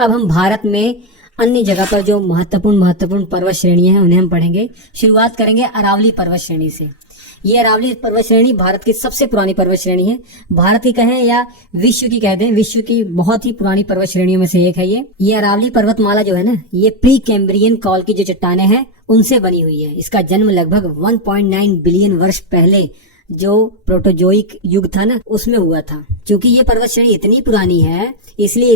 अब हम भारत में अन्य जगह पर जो महत्वपूर्ण पर्वत श्रेणियां हैं उन्हें हम पढ़ेंगे। शुरुआत करेंगे अरावली पर्वत श्रेणी से। ये अरावली पर्वत श्रेणी भारत की सबसे पुरानी पर्वत श्रेणी है। भारत की कहें या विश्व की कह दें, विश्व की बहुत ही पुरानी पर्वत श्रेणियों में से एक है ये अरावली पर्वतमाला जो है ना, ये प्री कैम्ब्रियन काल की जो चट्टानें हैं उनसे बनी हुई है। इसका जन्म लगभग 1.9 बिलियन वर्ष पहले जो प्रोटोजोइक युग था ना उसमें हुआ था। क्योंकि ये पर्वत श्रेणी इतनी पुरानी है इसलिए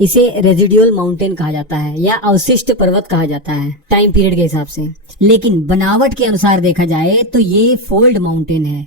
इसे रेजिडुअल माउंटेन कहा जाता है या अवशिष्ट पर्वत कहा जाता है टाइम पीरियड के हिसाब से। लेकिन बनावट के अनुसार देखा जाए तो ये फोल्ड माउंटेन है,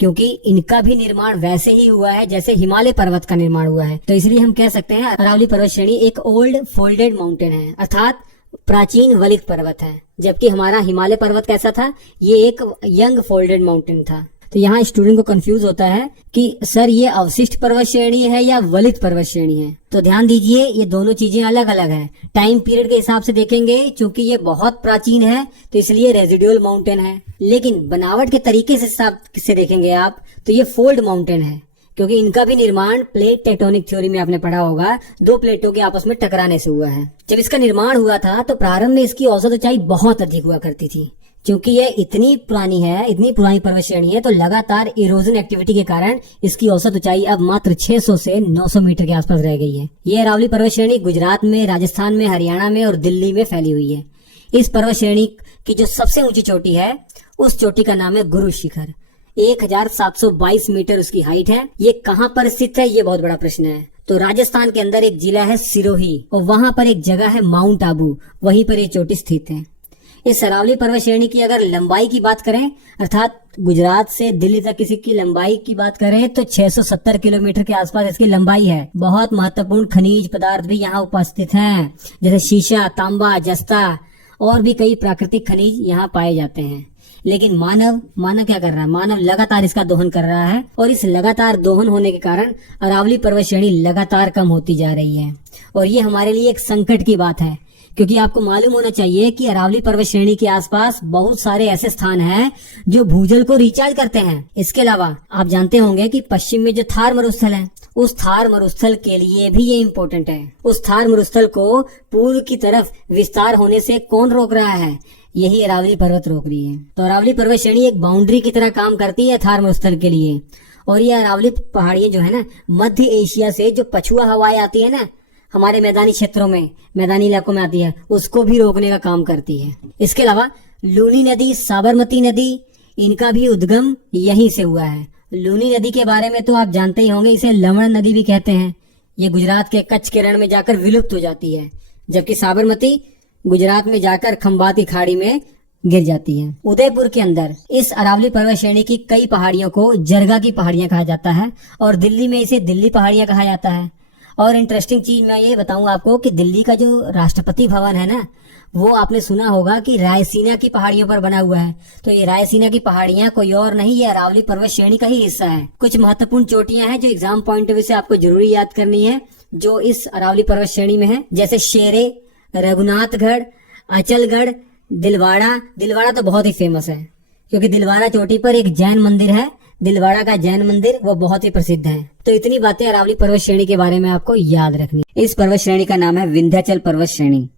क्योंकि इनका भी निर्माण वैसे ही हुआ है जैसे हिमालय पर्वत का निर्माण हुआ है। तो इसलिए हम कह सकते हैं अरावली पर्वत श्रेणी एक ओल्ड फोल्डेड माउंटेन है, अर्थात प्राचीन वलित पर्वत है। जबकि हमारा हिमालय पर्वत कैसा था, ये एक यंग फोल्डेड माउंटेन था। तो यहाँ स्टूडेंट को कंफ्यूज होता है कि सर ये अवशिष्ट पर्वत श्रेणी है या वलित पर्वत श्रेणी है। तो ध्यान दीजिए ये दोनों चीजें अलग अलग है। टाइम पीरियड के हिसाब से देखेंगे, चूंकि ये बहुत प्राचीन है तो इसलिए रेजिडुअल माउंटेन है। लेकिन बनावट के तरीके से हिसाब से देखेंगे आप तो ये फोल्ड माउंटेन है, क्योंकि इनका भी निर्माण प्लेट टेक्टोनिक थ्योरी में आपने पढ़ा होगा, दो प्लेटों के आपस में टकराने से हुआ है। जब इसका निर्माण हुआ था तो प्रारंभ में इसकी औसत ऊंचाई बहुत अधिक हुआ करती थी। क्योंकि ये इतनी पुरानी है, इतनी पुरानी पर्वत श्रेणी है, तो लगातार इरोजन एक्टिविटी के कारण इसकी औसत ऊंचाई अब मात्र 600 से 900 मीटर के आसपास रह गई है। ये अरावली पर्वत श्रेणी गुजरात में, राजस्थान में, हरियाणा में और दिल्ली में फैली हुई है। इस पर्वत श्रेणी की जो सबसे ऊंची चोटी है उस चोटी का नाम है गुरु शिखर। 1722 मीटर उसकी हाइट है। ये कहाँ पर स्थित है ये बहुत बड़ा प्रश्न है। तो राजस्थान के अंदर एक जिला है सिरोही और वहां पर एक जगह है माउंट आबू, वहीं पर ये चोटी स्थित है। इस अरावली पर्वत श्रेणी की अगर लंबाई की बात करें, अर्थात गुजरात से दिल्ली तक किसी की लंबाई की बात करें तो 670 किलोमीटर के आसपास इसकी लंबाई है। बहुत महत्वपूर्ण खनिज पदार्थ भी यहाँ उपस्थित हैं, जैसे शीशा, तांबा, जस्ता और भी कई प्राकृतिक खनिज यहाँ पाए जाते हैं। लेकिन मानव क्या कर रहा है, मानव लगातार इसका दोहन कर रहा है और इस लगातार दोहन होने के कारण अरावली पर्वत श्रेणी लगातार कम होती जा रही है। और ये हमारे लिए एक संकट की बात है, क्योंकि आपको मालूम होना चाहिए कि अरावली पर्वत श्रेणी के आसपास बहुत सारे ऐसे स्थान हैं जो भूजल को रिचार्ज करते हैं। इसके अलावा आप जानते होंगे कि पश्चिम में जो थार मरुस्थल है, उस थार मरुस्थल के लिए भी ये इम्पोर्टेंट है। उस थार मरुस्थल को पूर्व की तरफ विस्तार होने से कौन रोक रहा है, यही अरावली पर्वत रोक रही है। तो अरावली पर्वत श्रेणी एक बाउंड्री की तरह काम करती है थार मरुस्थल के लिए। और ये अरावली पहाड़ियां जो है ना, मध्य एशिया से जो पछुआ हवाएं आती है ना, हमारे मैदानी क्षेत्रों में, मैदानी इलाकों में आती है, उसको भी रोकने का काम करती है। इसके अलावा लूनी नदी, साबरमती नदी, इनका भी उद्गम यहीं से हुआ है। लूनी नदी के बारे में तो आप जानते ही होंगे, इसे लवण नदी भी कहते हैं। ये गुजरात के कच्छ के रण में जाकर विलुप्त हो जाती है, जबकि साबरमती गुजरात में जाकर खंबाती खाड़ी में गिर जाती है। उदयपुर के अंदर इस अरावली पर्वत श्रेणी की कई पहाड़ियों को जरगा की पहाड़ियां कहा जाता है और दिल्ली में इसे दिल्ली पहाड़ियां कहा जाता है। और इंटरेस्टिंग चीज मैं ये बताऊं आपको कि दिल्ली का जो राष्ट्रपति भवन है ना, वो आपने सुना होगा कि रायसीना की पहाड़ियों पर बना हुआ है। तो ये रायसीना की पहाड़ियां कोई और नहीं, ये अरावली पर्वत श्रेणी का ही हिस्सा है। कुछ महत्वपूर्ण चोटियां हैं जो एग्जाम पॉइंट ऑफ व्यू से आपको जरूरी याद करनी है, जो इस अरावली पर्वत श्रेणी में है, जैसे शेरे, रघुनाथगढ़, अचलगढ़, दिलवाड़ा तो बहुत ही फेमस है, क्योंकि दिलवाड़ा चोटी पर एक जैन मंदिर है। दिलवाड़ा का जैन मंदिर वो बहुत ही प्रसिद्ध है। तो इतनी बातें अरावली पर्वत श्रेणी के बारे में आपको याद रखनी। इस पर्वत श्रेणी का नाम है विंध्याचल पर्वत श्रेणी।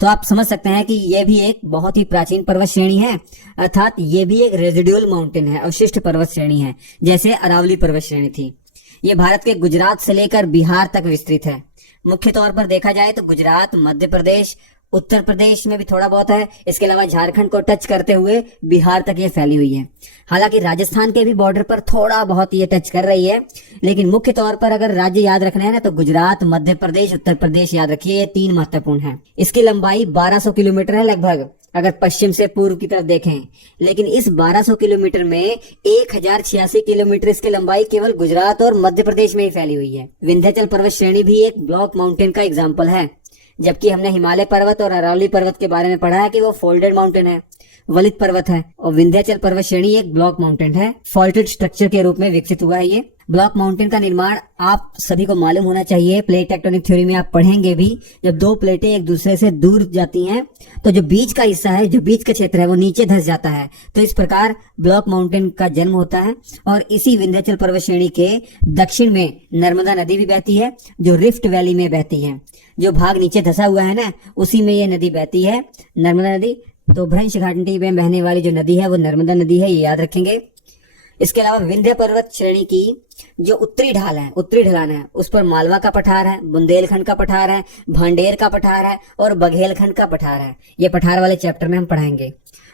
तो आप समझ सकते हैं कि यह भी एक बहुत ही प्राचीन पर्वत श्रेणी है, अर्थात ये भी एक रेजिडुअल माउंटेन है, अवशिष्ट पर्वत श्रेणी है, जैसे अरावली पर्वत श्रेणी थी। ये भारत के गुजरात से लेकर बिहार तक विस्तृत है। मुख्य तौर पर देखा जाए तो गुजरात, मध्य प्रदेश, उत्तर प्रदेश में भी थोड़ा बहुत है। इसके अलावा झारखंड को टच करते हुए बिहार तक ये फैली हुई है। हालांकि राजस्थान के भी बॉर्डर पर थोड़ा बहुत ये टच कर रही है, लेकिन मुख्य तौर पर अगर राज्य याद रखना है ना तो गुजरात, मध्य प्रदेश, उत्तर प्रदेश याद रखिए, ये तीन महत्वपूर्ण है। इसकी लंबाई 1200 किलोमीटर है लगभग, अगर पश्चिम से पूर्व की तरफ देखें। लेकिन इस 1200 किलोमीटर में 1086 किलोमीटर इसकी लंबाई केवल गुजरात और मध्य प्रदेश में ही फैली हुई है। विंध्याचल पर्वत श्रेणी भी एक ब्लॉक माउंटेन का एग्जाम्पल है, जबकि हमने हिमालय पर्वत और अरावली पर्वत के बारे में पढ़ा है कि वो फोल्डेड माउंटेन है। वलित पर्वत है। और विंध्याचल पर्वत श्रेणी एक ब्लॉक माउंटेन है, फॉल्टेड स्ट्रक्चर के रूप में विकसित हुआ है। ये ब्लॉक माउंटेन का निर्माण आप सभी को मालूम होना चाहिए, प्लेट टेक्टोनिक थ्योरी में आप पढ़ेंगे भी। जब दो प्लेटें एक दूसरे से दूर जाती हैं तो जो बीच का हिस्सा है, जो बीच का क्षेत्र है, वो नीचे धंस जाता है। तो इस प्रकार ब्लॉक माउंटेन का जन्म होता है। और इसी विंध्याचल पर्वत श्रेणी के दक्षिण में नर्मदा नदी भी बहती है, जो रिफ्ट वैली में बहती है। जो भाग नीचे धसा हुआ है ना, उसी में ये नदी बहती है, नर्मदा नदी। तो भ्रंश घाटी में बहने वाली जो नदी है वो नर्मदा नदी है, ये याद रखेंगे। इसके अलावा विंध्य पर्वत श्रेणी की जो उत्तरी ढाल है, उत्तरी ढलान है, उस पर मालवा का पठार है, बुंदेलखंड का पठार है, भांडेर का पठार है और बघेलखंड का पठार है। ये पठार वाले चैप्टर में हम पढ़ाएंगे।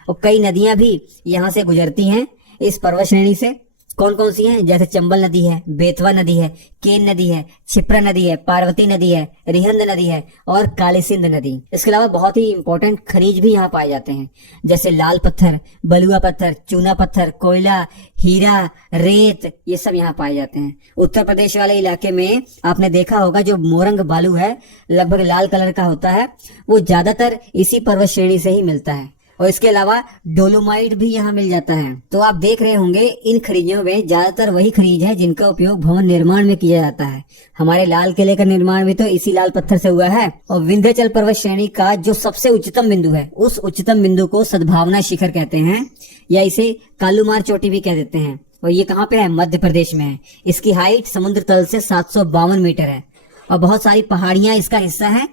और कई नदियां भी यहाँ से गुजरती हैं इस पर्वत श्रेणी से। कौन कौन सी हैं? जैसे चंबल नदी है, बेतवा नदी है, केन नदी है, छिप्रा नदी है, पार्वती नदी है, रिहंद नदी है और काली सिंध नदी। इसके अलावा बहुत ही इंपॉर्टेंट खनिज भी यहाँ पाए जाते हैं, जैसे लाल पत्थर, बलुआ पत्थर, चूना पत्थर, कोयला, हीरा, रेत, ये सब यहाँ पाए जाते हैं। उत्तर प्रदेश वाले इलाके में आपने देखा होगा जो मोरंग बालू है, लगभग लाल कलर का होता है, वो ज्यादातर इसी पर्वत श्रेणी से ही मिलता है। और इसके अलावा डोलोमाइट भी यहाँ मिल जाता है। तो आप देख रहे होंगे इन खनिजों में ज्यादातर वही खनिज है जिनका उपयोग भवन निर्माण में किया जाता है। हमारे लाल किले का निर्माण भी तो इसी लाल पत्थर से हुआ है। और विंध्याचल पर्वत श्रेणी का जो सबसे उच्चतम बिंदु है, उस उच्चतम बिंदु को सद्भावना शिखर कहते हैं, या इसे कालूमार चोटी भी कह देते हैं। और ये कहाँ पे है? मध्य प्रदेश में है। इसकी हाइट समुद्र तल से 752 मीटर है और बहुत सारी पहाड़ियां इसका हिस्सा है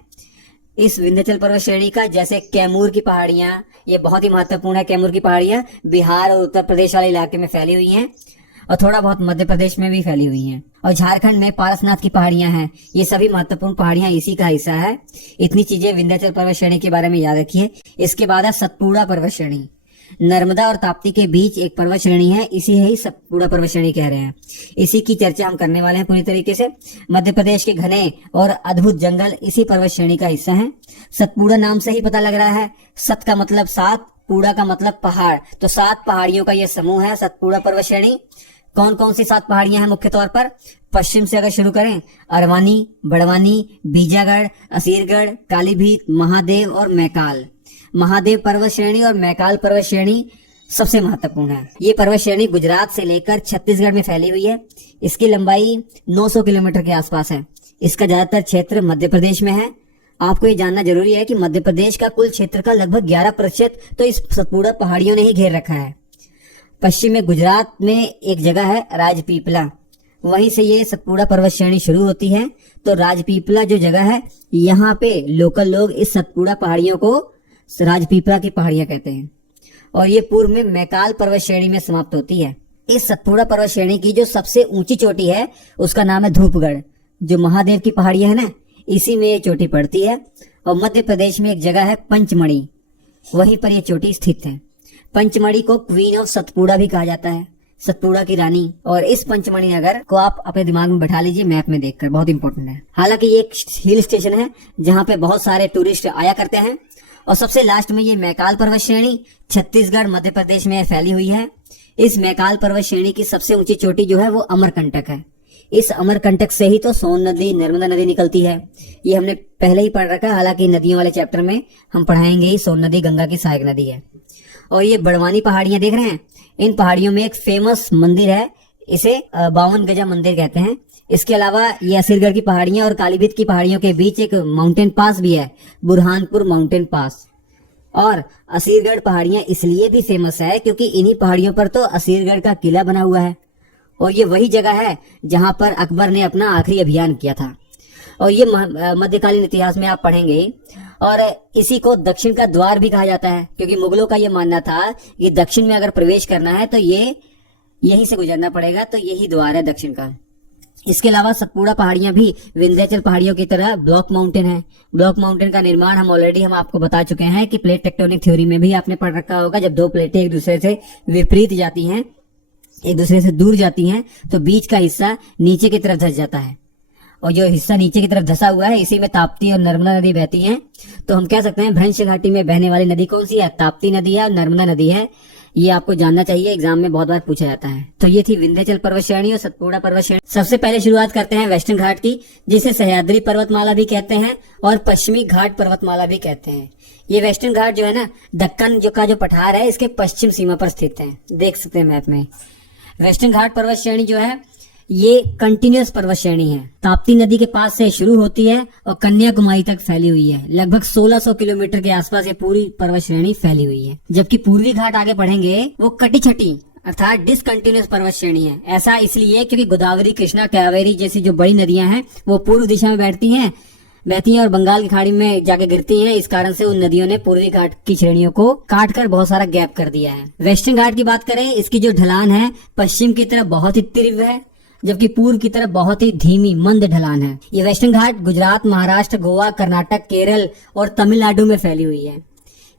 इस विंध्याचल पर्वत श्रेणी का। जैसे कैमूर की पहाड़ियां, ये बहुत ही महत्वपूर्ण है। कैमूर की पहाड़ियां बिहार और उत्तर प्रदेश वाले इलाके में फैली हुई हैं और थोड़ा बहुत मध्य प्रदेश में भी फैली हुई हैं। और झारखंड में पारसनाथ की पहाड़ियां हैं। ये सभी महत्वपूर्ण पहाड़ियां इसी का हिस्सा है। इतनी चीजें विंध्याचल पर्वत श्रेणी के बारे में याद रखिए। इसके बाद है सतपुड़ा पर्वत श्रेणी। नर्मदा और ताप्ती के बीच एक पर्वत श्रेणी है, इसी ही सतपुड़ा पर्वत श्रेणी कह रहे हैं। इसी की चर्चा हम करने वाले हैं पूरी तरीके से। मध्य प्रदेश के घने और अद्भुत जंगल इसी पर्वत श्रेणी का हिस्सा हैं। सतपुड़ा नाम से ही पता लग रहा है, सत का मतलब सात, पुड़ा का मतलब पहाड़, तो 7 पहाड़ियों का यह समूह है सतपुड़ा पर्वत श्रेणी। कौन कौन सी 7 पहाड़ियां हैं मुख्य तौर पर? पश्चिम से अगर शुरू करें, अरवानी, बड़वानी, बीजागढ़, असीरगढ़, कालीभीत, महादेव और मैकाल। महादेव पर्वत श्रेणी और मैकाल पर्वत श्रेणी सबसे महत्वपूर्ण है। ये पर्वत श्रेणी गुजरात से लेकर छत्तीसगढ़ में फैली हुई है। इसकी लंबाई 900 किलोमीटर के आसपास है। इसका ज्यादातर क्षेत्र मध्य प्रदेश में है। आपको ये जानना जरूरी है कि मध्य प्रदेश का कुल क्षेत्र का लगभग 11% तो इस सतपुड़ा पहाड़ियों ने ही घेर रखा है। पश्चिम में गुजरात में एक जगह है राजपीपला, वहीं से ये सतपुड़ा पर्वत श्रेणी शुरू होती है। तो राजपीपला जो जगह है, यहाँ पे लोकल लोग इस सतपुड़ा पहाड़ियों को राजपीपला की पहाड़ियां कहते हैं। और ये पूर्व में मैकाल पर्वत श्रेणी में समाप्त होती है। इस सतपुड़ा पर्वत श्रेणी की जो सबसे ऊंची चोटी है उसका नाम है धूपगढ़। जो महादेव की पहाड़ियां है ना, इसी में ये चोटी पड़ती है। और मध्य प्रदेश में एक जगह है पंचमढ़ी, वहीं पर ये चोटी स्थित है। पंचमढ़ी को क्वीन ऑफ सतपुड़ा भी कहा जाता है, सतपुड़ा की रानी। और इस पंचमढ़ी नगर को आप अपने दिमाग में बैठा लीजिए मैप में देखकर, बहुत इंपॉर्टेंट है। हालांकि ये एक हिल स्टेशन है जहाँ पे बहुत सारे टूरिस्ट आया करते हैं। और सबसे लास्ट में ये मैकाल पर्वत श्रेणी छत्तीसगढ़ मध्य प्रदेश में फैली हुई है। इस मैकाल पर्वत श्रेणी की सबसे ऊंची चोटी जो है वो अमरकंटक है। इस अमरकंटक से ही तो सोन नदी, नर्मदा नदी निकलती है। ये हमने पहले ही पढ़ रखा है, हालांकि नदियों वाले चैप्टर में हम पढ़ाएंगे ही। सोन नदी गंगा की सहायक नदी है। और ये बड़वानी पहाड़ियां देख रहे हैं, इन पहाड़ियों में एक फेमस मंदिर है, इसे 52 गजा मंदिर कहते हैं। इसके अलावा ये असीरगढ़ की पहाड़ियां और कालीभीत की पहाड़ियों के बीच एक माउंटेन पास भी है, बुरहानपुर माउंटेन पास। और असीरगढ़ पहाड़ियां इसलिए भी फेमस है क्योंकि इन्हीं पहाड़ियों पर तो असीरगढ़ का किला बना हुआ है। और ये वही जगह है जहां पर अकबर ने अपना आखिरी अभियान किया था। और ये मध्यकालीन इतिहास में आप पढ़ेंगे। और इसी को दक्षिण का द्वार भी कहा जाता है, क्योंकि मुगलों का ये मानना था कि दक्षिण में अगर प्रवेश करना है तो ये यहीं से गुजरना पड़ेगा, तो यही द्वार है दक्षिण का। इसके अलावा सतपुड़ा पहाड़ियां भी विंध्याचल पहाड़ियों की तरह ब्लॉक माउंटेन है। ब्लॉक माउंटेन का निर्माण हम आपको बता चुके हैं कि प्लेट टेक्टोनिक थ्योरी में भी आपने पढ़ रखा होगा। जब 2 प्लेटें एक दूसरे से विपरीत जाती हैं, एक दूसरे से दूर जाती हैं, तो बीच का हिस्सा नीचे की तरफ धंस जाता है। और जो हिस्सा नीचे की तरफ धंसा हुआ है, इसी में ताप्ती और नर्मदा नदी बहती हैं। तो हम कह सकते हैं भ्रंश घाटी में बहने वाली नदी कौन सी है? ताप्ती नदी है और नर्मदा नदी है। ये आपको जानना चाहिए, एग्जाम में बहुत बार पूछा जाता है। तो ये थी विंध्याचल पर्वत श्रेणी और सतपुड़ा पर्वत श्रेणी। सबसे पहले शुरुआत करते हैं वेस्टर्न घाट की, जिसे सह्याद्री पर्वतमाला भी कहते हैं और पश्चिमी घाट पर्वतमाला भी कहते हैं। ये वेस्टर्न घाट जो है ना, दक्कन जो पठार है, इसके पश्चिम सीमा पर स्थित है। देख सकते हैं मैप में। वेस्टर्न घाट पर्वत श्रेणी जो है ये कंटिन्यूअस पर्वत श्रेणी है। ताप्ती नदी के पास से शुरू होती है और कन्याकुमारी तक फैली हुई है। लगभग 1600 किलोमीटर के आसपास ये पूरी पर्वत श्रेणी फैली हुई है। जबकि पूर्वी घाट आगे बढ़ेंगे वो कटी छटी अर्थात डिसकंटिन्यूअस पर्वत श्रेणी है। ऐसा इसलिए क्योंकि गोदावरी, कृष्णा, कावेरी जैसी जो बड़ी नदियां हैं वो पूर्व दिशा में बहती हैं और बंगाल की खाड़ी में जाके गिरती हैं। इस कारण से उन नदियों ने पूर्वी घाट की श्रेणियों को काट कर बहुत सारा गैप कर दिया है। वेस्टर्न घाट की बात करें, इसकी जो ढलान है पश्चिम की तरफ बहुत ही तीव्र है, जबकि पूर्व की तरफ बहुत ही धीमी मंद ढलान है। ये वेस्टर्न घाट गुजरात, महाराष्ट्र, गोवा, कर्नाटक, केरल और तमिलनाडु में फैली हुई है।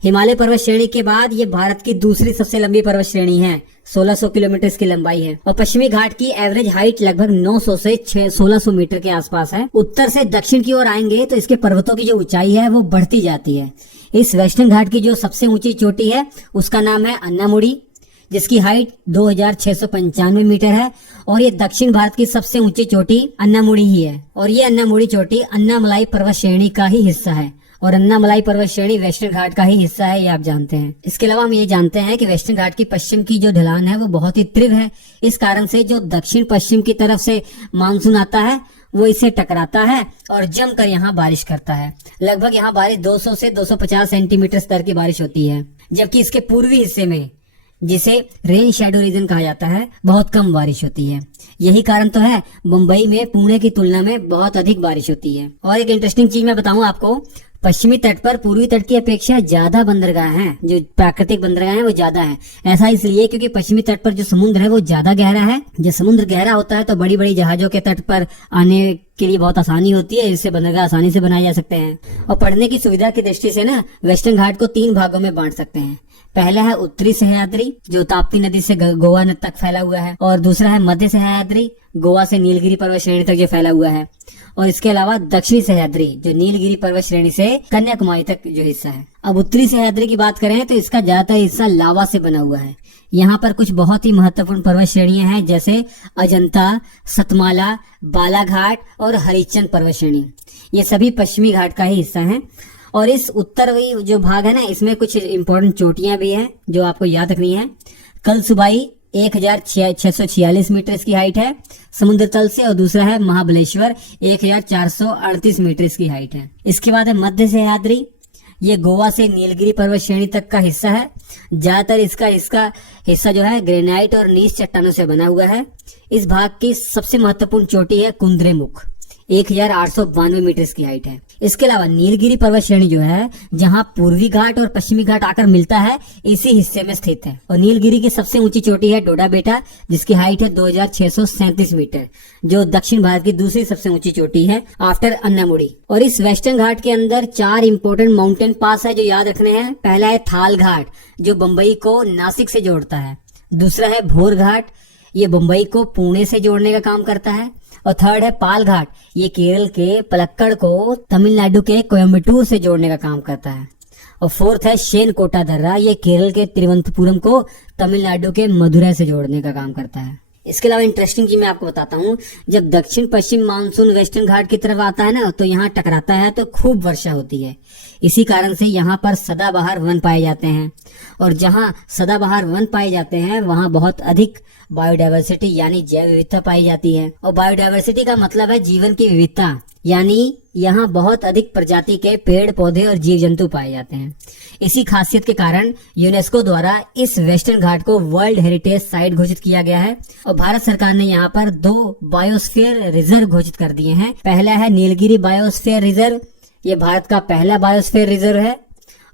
हिमालय पर्वत श्रेणी के बाद ये भारत की दूसरी सबसे लंबी पर्वत श्रेणी है। 1600 किलोमीटर की लंबाई है और पश्चिमी घाट की एवरेज हाइट लगभग 900 से 1600 मीटर के आसपास है। उत्तर से दक्षिण की ओर आएंगे तो इसके पर्वतों की जो ऊंचाई है वो बढ़ती जाती है। इस वेस्टर्न घाट की जो सबसे ऊंची चोटी है उसका नाम है अन्नामुड़ी, जिसकी हाइट 2695 मीटर है और ये दक्षिण भारत की सबसे ऊंची चोटी अन्नामुड़ी ही है। और ये अन्नामुड़ी चोटी अन्नामलाई पर्वत श्रेणी का ही हिस्सा है और अन्नामलाई पर्वत श्रेणी वेस्टर्न घाट का ही हिस्सा है, ये आप जानते हैं। इसके अलावा हम ये जानते हैं कि वेस्टर्न घाट की पश्चिम की जो ढलान है वो बहुत ही तीव्र है। इस कारण से जो दक्षिण पश्चिम की तरफ से मानसून आता है वो इसे टकराता है और जमकर यहाँ बारिश करता है। लगभग यहाँ बारिश 200 से 250 सेंटीमीटर स्तर की बारिश होती है, जबकि इसके पूर्वी हिस्से में, जिसे रेन शैडो रीजन कहा जाता है, बहुत कम बारिश होती है। यही कारण तो है मुंबई में पुणे की तुलना में बहुत अधिक बारिश होती है। और एक इंटरेस्टिंग चीज मैं बताऊं आपको, पश्चिमी तट पर पूर्वी तट की अपेक्षा ज्यादा बंदरगाह हैं, जो प्राकृतिक बंदरगाह हैं वो ज्यादा हैं। ऐसा इसलिए क्योंकि पश्चिमी तट पर जो समुद्र है वो ज्यादा गहरा है। जब समुद्र गहरा होता है तो बड़ी बड़ी जहाजों के तट पर आने के लिए बहुत आसानी होती है, इससे बंदरगाह आसानी से बनाए जा सकते हैं। और पढ़ने की सुविधा की दृष्टि से ना वेस्टर्न घाट को 3 भागों में बांट सकते हैं। पहला है उत्तरी सह्याद्री, जो ताप्ती नदी से गोवा तक फैला हुआ है, और दूसरा है मध्य सह्याद्री, गोवा से नीलगिरी पर्वत श्रेणी तक जो फैला हुआ है, और इसके अलावा दक्षिणी सह्याद्री, जो नीलगिरी पर्वत श्रेणी से कन्याकुमारी तक जो हिस्सा है। अब उत्तरी सह्याद्री की बात करें तो इसका ज्यादातर हिस्सा लावा से बना हुआ है। यहाँ पर कुछ बहुत ही महत्वपूर्ण पर्वत श्रेणियां हैं, जैसे अजंता, सतमाला, बालाघाट और हरिश्चंद्र पर्वत श्रेणी। ये सभी पश्चिमी घाट का ही हिस्सा है। और इस उत्तरी जो भाग है ना, इसमें कुछ इंपॉर्टेंट चोटियां भी हैं जो आपको याद रखनी है। कलसुबाई 1646 मीटर इसकी हाइट है समुद्र तल से, और दूसरा है महाबलेश्वर 1438 मीटर इसकी हाइट है। इसके बाद है मध्य सह्याद्री, ये गोवा से नीलगिरी पर्वत श्रेणी तक का हिस्सा है। ज्यादातर इसका हिस्सा जो है ग्रेनाइट और नीच चट्टानों से बना हुआ है। इस भाग की सबसे महत्वपूर्ण चोटी है कुंद्रेमुख, 1892 मीटर की हाइट है। इसके अलावा नीलगिरी पर्वत श्रेणी जो है, जहां पूर्वी घाट और पश्चिमी घाट आकर मिलता है, इसी हिस्से में स्थित है। और नीलगिरी की सबसे ऊंची चोटी है डोडा बेटा, जिसकी हाइट है 2637 मीटर, जो दक्षिण भारत की दूसरी सबसे ऊंची चोटी है आफ्टर अन्नामुड़ी। और इस वेस्टर्न घाट के अंदर 4 इंपोर्टेंट माउंटेन पास है जो याद रखने हैं। पहला है थाल घाट, जो बम्बई को नासिक से जोड़ता है। दूसरा है भोर घाट, ये बम्बई को पुणे से जोड़ने का काम करता है। और थर्ड है पाल घाट, ये केरल के पलक्कड़ को तमिलनाडु के कोयम्बटूर से जोड़ने का काम करता है। और फोर्थ है शेन कोटा दर्रा, ये केरल के तिरुवनंतपुरम को तमिलनाडु के मदुरै से जोड़ने का काम करता है। इसके अलावा इंटरेस्टिंग चीज मैं आपको बताता हूँ, जब दक्षिण पश्चिम मानसून वेस्टर्न घाट की तरफ आता है ना, तो यहाँ टकराता है तो खूब वर्षा होती है। इसी कारण से यहाँ पर सदाबहार वन पाए जाते हैं, और जहाँ सदाबहार वन पाए जाते हैं वहाँ बहुत अधिक बायोडायवर्सिटी यानी जैव विविधता पाई जाती है। और बायोडायवर्सिटी का मतलब है जीवन की विविधता, यानी यहाँ बहुत अधिक प्रजाति के पेड़ पौधे और जीव जंतु पाए जाते हैं। इसी खासियत के कारण यूनेस्को द्वारा इस वेस्टर्न घाट को वर्ल्ड हेरिटेज साइट घोषित किया गया है। और भारत सरकार ने यहाँ पर 2 बायोस्फीयर रिजर्व घोषित कर दिए हैं। पहला है नीलगिरी बायोस्फीयर रिजर्व, ये भारत का पहला बायोस्फीयर रिजर्व है,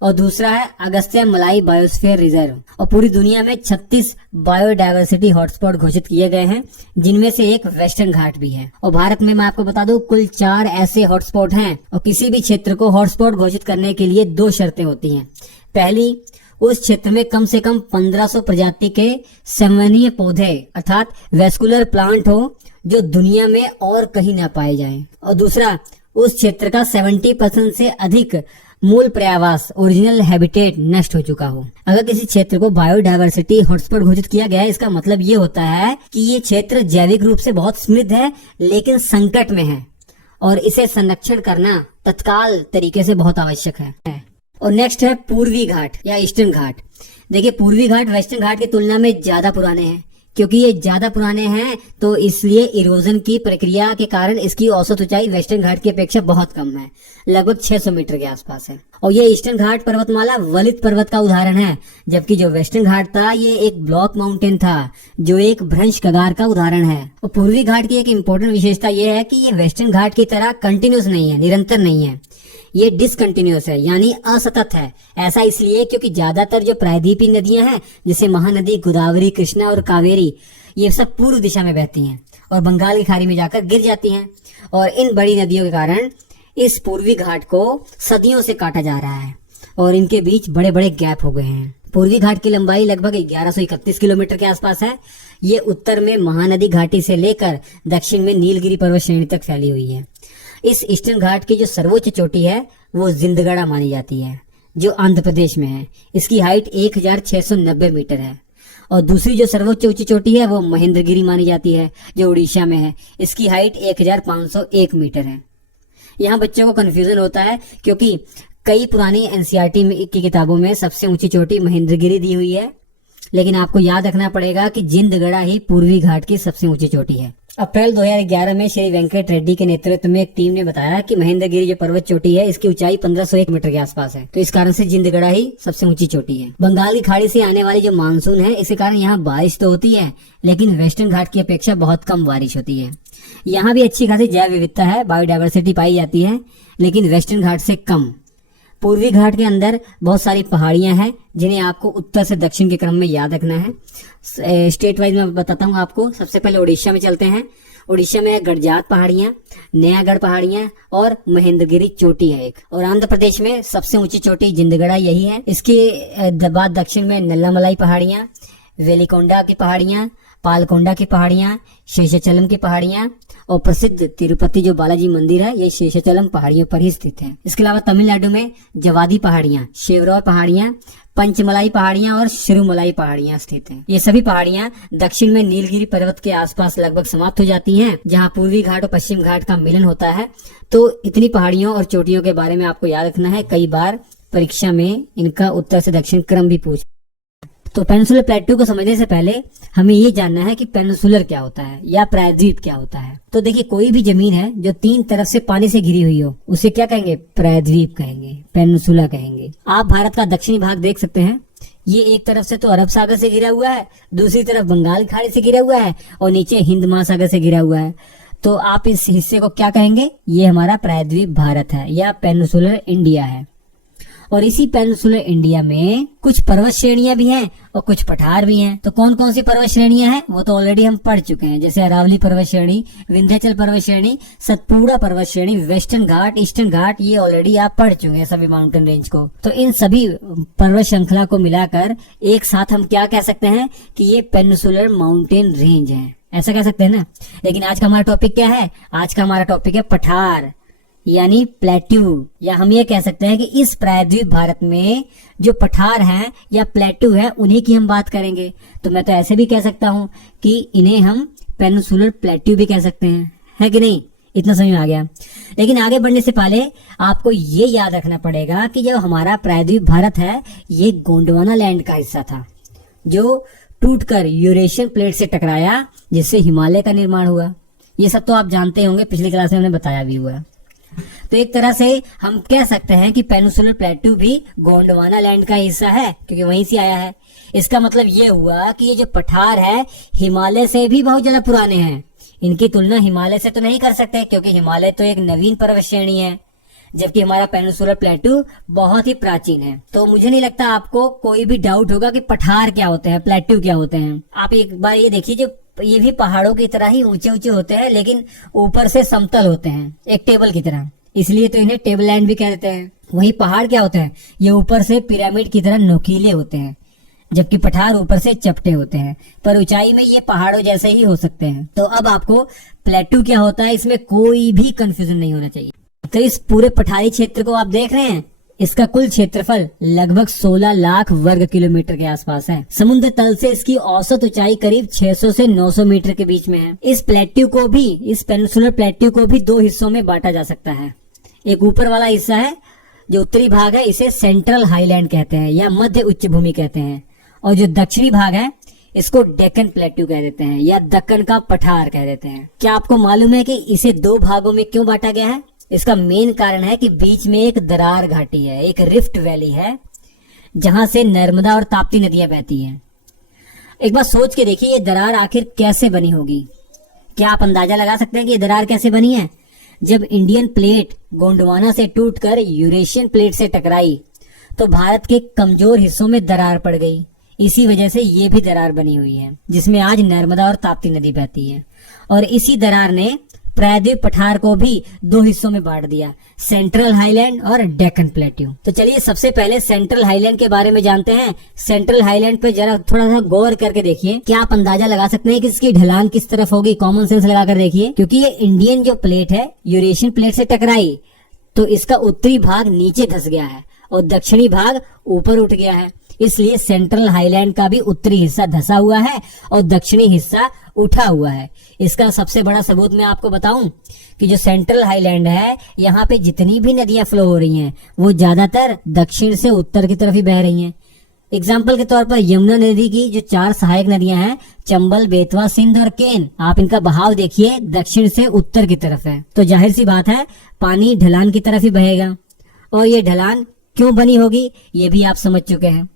और दूसरा है अगस्त्य मलाई बायोस्फीयर रिजर्व। और पूरी दुनिया में 36 बायोडायवर्सिटी हॉटस्पॉट घोषित किए गए हैं, जिनमें से एक वेस्टर्न घाट भी है। और भारत में मैं आपको बता दूं कुल 4 ऐसे हॉटस्पॉट हैं, और किसी भी क्षेत्र को हॉटस्पॉट घोषित करने के लिए 2 शर्तें होती हैं। पहली, उस क्षेत्र में कम से कम 1500 प्रजाति के संवहनीय पौधे अर्थात वेस्कुलर प्लांट हो, जो दुनिया में और कहीं न पाए जाएं। और दूसरा, उस क्षेत्र का 70% से अधिक मूल पर्यावास ओरिजिनल हैबिटेट नष्ट हो चुका हो। अगर किसी क्षेत्र को बायोडायवर्सिटी हॉटस्पॉट घोषित किया गया है, इसका मतलब ये होता है कि ये क्षेत्र जैविक रूप से बहुत समृद्ध है लेकिन संकट में है और इसे संरक्षण करना तत्काल तरीके से बहुत आवश्यक है। और नेक्स्ट है पूर्वी घाट या ईस्टर्न घाट। देखिए, पूर्वी घाट वेस्टर्न घाट की तुलना में ज्यादा पुराने हैं। क्योंकि ये ज्यादा पुराने हैं तो इसलिए इरोजन की प्रक्रिया के कारण इसकी औसत ऊंचाई वेस्टर्न घाट की अपेक्षा बहुत कम है, लगभग 600 मीटर के आसपास है। और ये ईस्टर्न घाट पर्वतमाला वलित पर्वत का उदाहरण है, जबकि जो वेस्टर्न घाट था ये एक ब्लॉक माउंटेन था जो एक भ्रंश कगार का उदाहरण है। और पूर्वी घाट की एक इम्पोर्टेंट विशेषता ये है कि ये वेस्टर्न घाट की तरह कंटिन्यूस नहीं है, निरंतर नहीं है, ये डिसकंटिन्यूअस है यानी असतत है। ऐसा इसलिए क्योंकि ज्यादातर जो प्रायद्वीपीय नदियां हैं जैसे महानदी, गोदावरी, कृष्णा और कावेरी, ये सब पूर्व दिशा में बहती हैं और बंगाल की खाड़ी में जाकर गिर जाती हैं। और इन बड़ी नदियों के कारण इस पूर्वी घाट को सदियों से काटा जा रहा है और इनके बीच बड़े बड़े गैप हो गए हैं। पूर्वी घाट की लंबाई लगभग 1131 किलोमीटर के आसपास है। ये उत्तर में महानदी घाटी से लेकर दक्षिण में नीलगिरी पर्वत श्रेणी तक फैली हुई है। इस ईस्टर्न घाट की जो सर्वोच्च चोटी है वो जिंदगड़ा मानी जाती है जो आंध्र प्रदेश में है। इसकी हाइट 1690 मीटर है। और दूसरी जो सर्वोच्च ऊंची चोटी है वो महेंद्रगिरी मानी जाती है जो उड़ीसा में है। इसकी हाइट 1501 मीटर है। यहाँ बच्चों को कंफ्यूजन होता है क्योंकि कई पुरानी एनसीईआरटी की किताबों में सबसे ऊंची चोटी महेंद्रगिरी दी हुई है, लेकिन आपको याद रखना पड़ेगा कि जिंदगड़ा ही पूर्वी घाट की सबसे ऊंची चोटी है। अप्रैल 2011 में श्री वेंकट रेड्डी के नेतृत्व में एक टीम ने बताया कि महेंद्रगिरी जो पर्वत चोटी है इसकी ऊंचाई 1501 मीटर के आसपास है, तो इस कारण से जिंदगड़ा ही सबसे ऊंची चोटी है। बंगाल की खाड़ी से आने वाली जो मानसून है इसके कारण यहाँ बारिश तो होती है लेकिन वेस्टर्न घाट की अपेक्षा बहुत कम बारिश होती है। यहाँ भी अच्छी खासी जैव विविधता है, बायोडायवर्सिटी पाई जाती है, लेकिन वेस्टर्न घाट से कम। पूर्वी घाट के अंदर बहुत सारी पहाड़ियां हैं जिन्हें आपको उत्तर से दक्षिण के क्रम में याद रखना है। स्टेट वाइज मैं बताता हूँ आपको। सबसे पहले उड़ीसा में चलते हैं। उड़ीसा में गड़जात पहाड़ियां, नयागढ़ पहाड़ियां और महेंद्रगिरी चोटी है एक। और आंध्र प्रदेश में सबसे ऊंची चोटी जिंदगड़ा यही है। इसके बाद दक्षिण में नल्लामलाई पहाड़ियां, वेलिकोंडा की पहाड़ियां, पालकोंडा की पहाड़ियां, शेषाचलम की पहाड़ियां और प्रसिद्ध तिरुपति जो बालाजी मंदिर है ये शेषाचलम पहाड़ियों पर ही स्थित है। इसके अलावा तमिलनाडु में जवादी पहाड़ियां, शेवरौर पहाड़ियां, पंचमलाई पहाड़ियां और शिरुमलाई पहाड़ियां स्थित हैं। ये सभी पहाड़ियां दक्षिण में नीलगिरी पर्वत के आसपास लगभग समाप्त हो जाती हैं, जहां पूर्वी घाट और पश्चिम घाट का मिलन होता है। तो इतनी पहाड़ियों और चोटियों के बारे में आपको याद रखना है। कई बार परीक्षा में इनका उत्तर से दक्षिण क्रम भी पूछ। तो पेनिनसुलर प्लेटू को समझने से पहले हमें ये जानना है कि पेनिनसुलर क्या होता है या प्रायद्वीप क्या होता है। तो देखिए, कोई भी जमीन है जो तीन तरफ से पानी से घिरी हुई हो उसे क्या कहेंगे? प्रायद्वीप कहेंगे, पेनिनसुला कहेंगे। आप भारत का दक्षिणी भाग देख सकते हैं। ये एक तरफ से तो अरब सागर से घिरा हुआ है, दूसरी तरफ बंगाल की खाड़ी से घिरा हुआ है और नीचे हिंद महासागर से घिरा हुआ है। तो आप इस हिस्से को क्या कहेंगे? ये हमारा प्रायद्वीप भारत है या पेनिनसुलर इंडिया है। और इसी पेनिनसुलर इंडिया में कुछ पर्वत श्रेणियां भी हैं और कुछ पठार भी हैं। तो कौन कौन सी पर्वत श्रेणियां हैं वो तो ऑलरेडी हम पढ़ चुके हैं, जैसे अरावली पर्वत श्रेणी, विंध्याचल पर्वत श्रेणी, सतपुड़ा पर्वत श्रेणी, वेस्टर्न घाट, ईस्टर्न घाट, ये ऑलरेडी आप पढ़ चुके हैं सभी माउंटेन रेंज को। तो इन सभी पर्वत श्रृंखला को मिलाकर एक साथ हम क्या कह सकते हैं कि ये पेनिनसुलर माउंटेन रेंज है, ऐसा कह सकते हैं ना। लेकिन आज का हमारा टॉपिक क्या है? आज का हमारा टॉपिक है पठार यानी प्लेट्यू, या हम ये कह सकते हैं कि इस प्रायद्वीप भारत में जो पठार हैं या प्लेट्यू है उन्हीं की हम बात करेंगे। तो मैं तो ऐसे भी कह सकता हूं कि इन्हें हम पेनिनसुलर प्लेट्यू भी कह सकते हैं, है कि नहीं? इतना समझ में आ गया। लेकिन आगे बढ़ने से पहले आपको ये याद रखना पड़ेगा कि जो हमारा प्रायद्वीप भारत है ये गोंडवाना लैंड का हिस्सा था जो टूटकर यूरेशियन प्लेट से टकराया, जिससे हिमालय का निर्माण हुआ। ये सब तो आप जानते होंगे, पिछली क्लास में हमने बताया भी हुआ। तो एक तरह से हम कह सकते हैं कि पेनिनसुलर प्लेट्यू भी गोंडवाना लैंड का हिस्सा है क्योंकि वहीं से आया है। इसका मतलब ये हुआ कि ये जो पठार है हिमालय से भी बहुत ज्यादा पुराने हैं। इनकी तुलना हिमालय से तो नहीं कर सकते क्योंकि हिमालय तो एक नवीन पर्वत श्रेणी है, जबकि हमारा पेनिनसुलर प्लेट्यू बहुत ही प्राचीन है। तो मुझे नहीं लगता आपको कोई भी डाउट होगा कि पठार क्या होते हैं, प्लेट्यू क्या होते हैं। आप एक बार ये देखिए, जो ये भी पहाड़ों की तरह ही ऊंचे ऊंचे होते हैं लेकिन ऊपर से समतल होते हैं, एक टेबल की तरह, इसलिए तो इन्हें टेबल लैंड भी कहते हैं। वही पहाड़ क्या होते हैं? ये ऊपर से पिरामिड की तरह नोकीले होते हैं, जबकि पठार ऊपर से चपटे होते हैं, पर ऊंचाई में ये पहाड़ों जैसे ही हो सकते हैं। तो अब आपको प्लेट्यू क्या होता है इसमें कोई भी कंफ्यूजन नहीं होना चाहिए। तो इस पूरे पठारी क्षेत्र को आप देख रहे हैं, इसका कुल क्षेत्रफल लगभग 16 लाख वर्ग किलोमीटर के आसपास है। समुद्र तल से इसकी औसत ऊंचाई करीब 600 से 900 मीटर के बीच में है। इस पेनिनसुलर प्लेट्यू को भी दो हिस्सों में बांटा जा सकता है। एक ऊपर वाला हिस्सा है, जो उत्तरी भाग है, इसे सेंट्रल हाईलैंड कहते हैं या मध्य उच्च भूमि कहते हैं, और जो दक्षिणी भाग है इसको डेक्कन प्लेट्यू कह देते हैं या दक्कन का पठार कह देते हैं। क्या आपको मालूम है कि इसे दो भागों में क्यों बांटा गया है? इसका मेन कारण है कि बीच में एक दरार घाटी है, एक रिफ्ट वैली है, जहां से नर्मदा और ताप्ती नदियां बहती हैं। एक बार सोच के देखिए, ये दरार आखिर कैसे बनी होगी? क्या आप अंदाजा लगा सकते हैं कि ये दरार कैसे बनी है? जब इंडियन प्लेट गोंडवाना से टूटकर यूरेशियन प्लेट से टकराई तो भारत के कमजोर हिस्सों में दरार पड़ गई। इसी वजह से ये भी दरार बनी हुई है, जिसमें आज नर्मदा और ताप्ती नदी बहती है। और इसी दरार ने प्रायद्वीप पठार को भी दो हिस्सों में बांट दिया, सेंट्रल हाईलैंड और डेक्कन प्लेट्यू। तो चलिए सबसे पहले सेंट्रल हाईलैंड के बारे में जानते हैं। सेंट्रल हाईलैंड पे जरा थोड़ा सा गौर करके देखिए। क्या आप अंदाजा लगा सकते हैं कि इसकी ढलान किस तरफ होगी? कॉमन सेंस लगाकर देखिए। क्योंकि ये इंडियन जो प्लेट है यूरेशियन प्लेट से टकराई तो इसका उत्तरी भाग नीचे धंस गया है और दक्षिणी भाग ऊपर उठ गया है। इसलिए सेंट्रल हाईलैंड का भी उत्तरी हिस्सा धंसा हुआ है और दक्षिणी हिस्सा उठा हुआ है। इसका सबसे बड़ा सबूत मैं आपको बताऊं कि जो सेंट्रल हाईलैंड है, यहाँ पे जितनी भी नदियां फ्लो हो रही हैं वो ज्यादातर दक्षिण से उत्तर की तरफ ही बह रही हैं। एग्जाम्पल के तौर पर यमुना नदी की जो 4 सहायक नदियां हैं, चंबल, बेतवा, सिंध और केन, आप इनका बहाव देखिए दक्षिण से उत्तर की तरफ है। तो जाहिर सी बात है पानी ढलान की तरफ ही बहेगा। और ये ढलान क्यों बनी होगी ये भी आप समझ चुके हैं।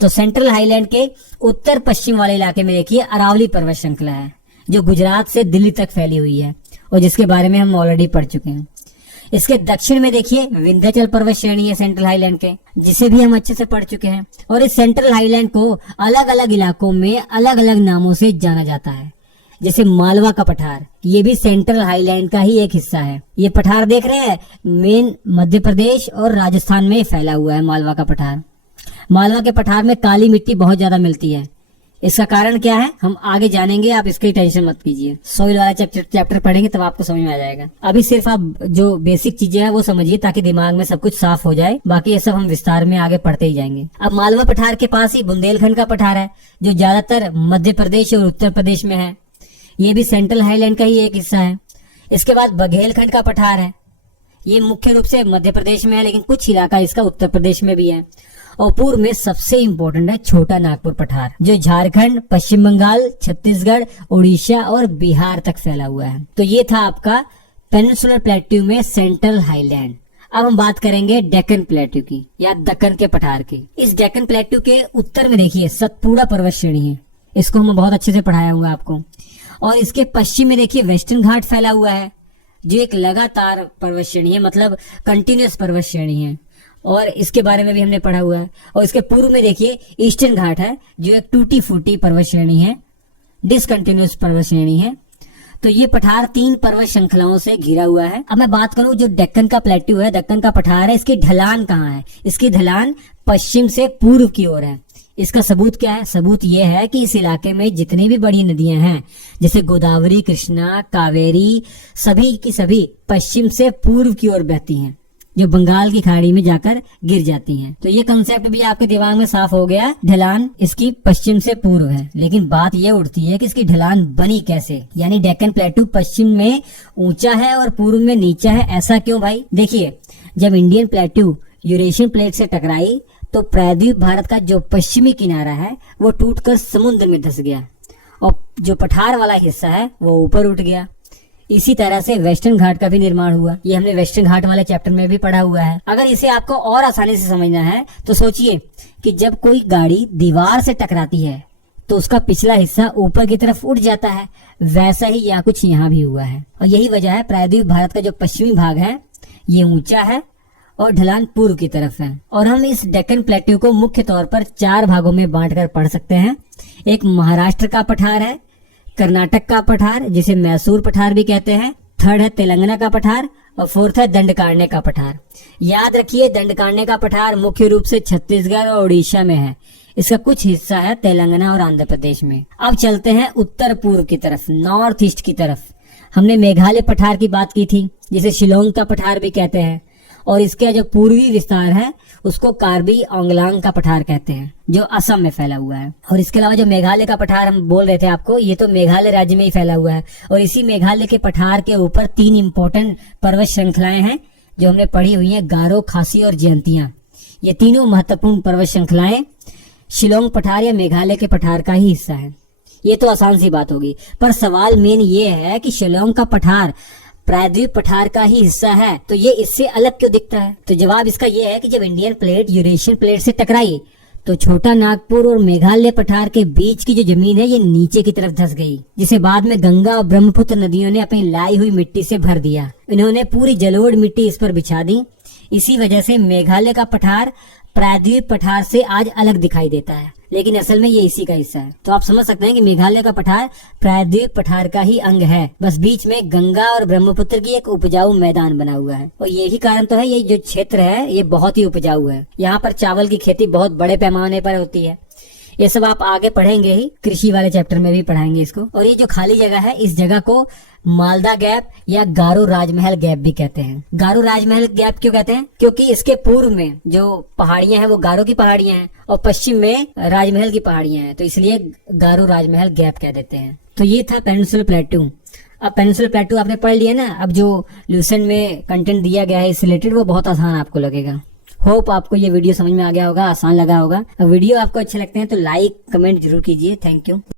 तो सेंट्रल हाईलैंड के उत्तर पश्चिम वाले इलाके में देखिए अरावली पर्वत श्रृंखला है, जो गुजरात से दिल्ली तक फैली हुई है और जिसके बारे में हम ऑलरेडी पढ़ चुके हैं। इसके दक्षिण में देखिए विंध्याचल पर्वत श्रेणी है सेंट्रल हाईलैंड के, जिसे भी हम अच्छे से पढ़ चुके हैं। और इस सेंट्रल हाईलैंड को अलग अलग इलाकों में अलग अलग नामों से जाना जाता है। जैसे मालवा का पठार, ये भी सेंट्रल हाईलैंड का ही एक हिस्सा है। ये पठार देख रहे हैं, मेन मध्य प्रदेश और राजस्थान में फैला हुआ है मालवा का पठार। मालवा के पठार में काली मिट्टी बहुत ज्यादा मिलती है। इसका कारण क्या है हम आगे जानेंगे, आप इसकी टेंशन मत कीजिए। सॉइल वाला चैप्टर पढ़ेंगे तब आपको समझ में आ जाएगा। अभी सिर्फ आप जो बेसिक चीजें हैं वो समझिए ताकि दिमाग में सब कुछ साफ हो जाए, बाकी ये सब हम विस्तार में आगे पढ़ते ही जाएंगे। अब मालवा पठार के पास ही बुंदेलखंड का पठार है, जो ज्यादातर मध्य प्रदेश और उत्तर प्रदेश में है। ये भी सेंट्रल हाईलैंड का ही एक हिस्सा है। इसके बाद बघेलखंड का पठार है, ये मुख्य रूप से मध्य प्रदेश में है, लेकिन कुछ इलाका इसका उत्तर प्रदेश में भी है। और पूर्व में सबसे इम्पोर्टेंट है छोटा नागपुर पठार, जो झारखंड, पश्चिम बंगाल, छत्तीसगढ़, उड़ीसा और बिहार तक फैला हुआ है। तो ये था आपका पेनिनसुलर प्लेट्यू में सेंट्रल हाईलैंड। अब हम बात करेंगे डेक्कन प्लेट्यू की या दक्कन के पठार की। इस डेक्कन प्लेट्यू के उत्तर में देखिए सतपुड़ा पर्वत श्रेणी है, इसको हम बहुत अच्छे से पढ़ाया हुआ आपको। और इसके पश्चिम में देखिए वेस्टर्न घाट फैला हुआ है, जो एक लगातार पर्वत श्रेणी है, मतलब कंटिन्यूअस पर्वत श्रेणी है, और इसके बारे में भी हमने पढ़ा हुआ है। और इसके पूर्व में देखिए ईस्टर्न घाट है, जो एक टूटी फूटी पर्वत श्रेणी है, डिसकंटिन्यूअस पर्वत श्रेणी है। तो ये पठार 3 पर्वत श्रृंखलाओं से घिरा हुआ है। अब मैं बात करूं जो डेक्कन का प्लेट्यू है, दक्कन का पठार है, इसकी ढलान कहाँ है? इसकी ढलान पश्चिम से पूर्व की ओर है। इसका सबूत क्या है? सबूत यह है कि इस इलाके में जितनी भी बड़ी नदियां हैं, जैसे गोदावरी, कृष्णा, कावेरी, सभी की सभी पश्चिम से पूर्व की ओर बहती हैं, जो बंगाल की खाड़ी में जाकर गिर जाती हैं। तो ये कंसेप्ट भी आपके दिमाग में साफ हो गया, ढलान इसकी पश्चिम से पूर्व है। लेकिन बात ये उठती है कि इसकी ढलान बनी कैसे, यानी डेक्कन प्लेट्यू पश्चिम में ऊंचा है और पूर्व में नीचा है, ऐसा क्यों भाई? देखिए, जब इंडियन प्लेट्यू यूरेशियन प्लेट से टकराई तो प्रायद्वीप भारत का जो पश्चिमी किनारा है वो टूटकर समुद्र में धंस गया और जो पठार वाला हिस्सा है वो ऊपर उठ गया। इसी तरह से वेस्टर्न घाट का भी निर्माण हुआ। ये हमने वेस्टर्न घाट वाले चैप्टर में भी पढ़ा हुआ है। अगर इसे आपको और आसानी से समझना है तो सोचिए कि जब कोई गाड़ी दीवार से टकराती है तो उसका पिछला हिस्सा ऊपर की तरफ उठ जाता है, वैसा ही यहाँ कुछ यहाँ भी हुआ है। और यही वजह है प्रायद्वीप भारत का जो पश्चिमी भाग है ये ऊंचा है और ढलान पूर्व की तरफ है। और हम इस डेक्कन प्लेट्यू को मुख्य तौर पर 4 भागों में बांटकर पढ़ सकते हैं। एक महाराष्ट्र का पठार है, कर्नाटक का पठार जिसे मैसूर पठार भी कहते हैं, थर्ड है तेलंगाना का पठार और फोर्थ है दंडकारण्य का पठार। याद रखिए दंडकारण्य का पठार मुख्य रूप से छत्तीसगढ़ और उड़ीसा में है। इसका कुछ हिस्सा है तेलंगाना और आंध्र प्रदेश में। अब चलते हैं उत्तर पूर्व की तरफ, नॉर्थ ईस्ट की तरफ। हमने मेघालय पठार की बात की थी, जिसे शिलोंग का पठार भी कहते हैं। और इसका जो पूर्वी विस्तार है उसको कार्बी आंगलांग का पठार कहते हैं, जो असम में फैला हुआ है। और इसके अलावा जो मेघालय का पठार हम बोल रहे थे आपको, ये तो मेघालय राज्य में ही फैला हुआ है। और इसी मेघालय के पठार के ऊपर 3 इंपॉर्टेंट पर्वत श्रृंखलाएं हैं जो हमने पढ़ी हुई हैं, गारो, खासी और जयंतियां। ये तीनों महत्वपूर्ण पर्वत श्रृंखलाएं शिलोंग पठार या मेघालय के पठार का ही हिस्सा है। ये तो आसान सी बात होगी, पर सवाल मेन ये है कि शिलोंग का पठार प्रायद्वीप पठार का ही हिस्सा है, तो ये इससे अलग क्यों दिखता है? तो जवाब इसका ये है कि जब इंडियन प्लेट यूरेशियन प्लेट से टकराई तो छोटा नागपुर और मेघालय पठार के बीच की जो जमीन है ये नीचे की तरफ धंस गई, जिसे बाद में गंगा और ब्रह्मपुत्र नदियों ने अपनी लाई हुई मिट्टी से भर दिया। इन्होंने पूरी जलोढ़ मिट्टी इस पर बिछा दी। इसी वजह से मेघालय का पठार प्रायद्वीप पठार से आज अलग दिखाई देता है, लेकिन असल में ये इसी का हिस्सा है। तो आप समझ सकते हैं कि मेघालय का पठार प्रायद्वीप पठार का ही अंग है, बस बीच में गंगा और ब्रह्मपुत्र की एक उपजाऊ मैदान बना हुआ है। और यही कारण तो है ये जो क्षेत्र है ये बहुत ही उपजाऊ है। यहाँ पर चावल की खेती बहुत बड़े पैमाने पर होती है। ये सब आप आगे पढ़ेंगे ही, कृषि वाले चैप्टर में भी पढ़ाएंगे इसको। और ये जो खाली जगह है इस जगह को मालदा गैप या गारो राजमहल गैप भी कहते हैं। गारो राजमहल गैप क्यों कहते हैं? क्योंकि इसके पूर्व में जो पहाड़ियां हैं वो गारो की पहाड़ियां हैं और पश्चिम में राजमहल की पहाड़ियां हैं, तो इसलिए गारो राजमहल गैप कह देते हैं। तो ये था पेनिनसुलर प्लेटू। अब पेनिनसुलर प्लेटू आपने पढ़ लिया ना, अब जो ल्यूसेंट में कंटेंट दिया गया है इस रिलेटेड वो बहुत आसान आपको लगेगा। होप आपको ये वीडियो समझ में आ गया होगा, आसान लगा होगा। वीडियो आपको अच्छे लगते हैं तो लाइक कमेंट जरूर कीजिए। Thank you.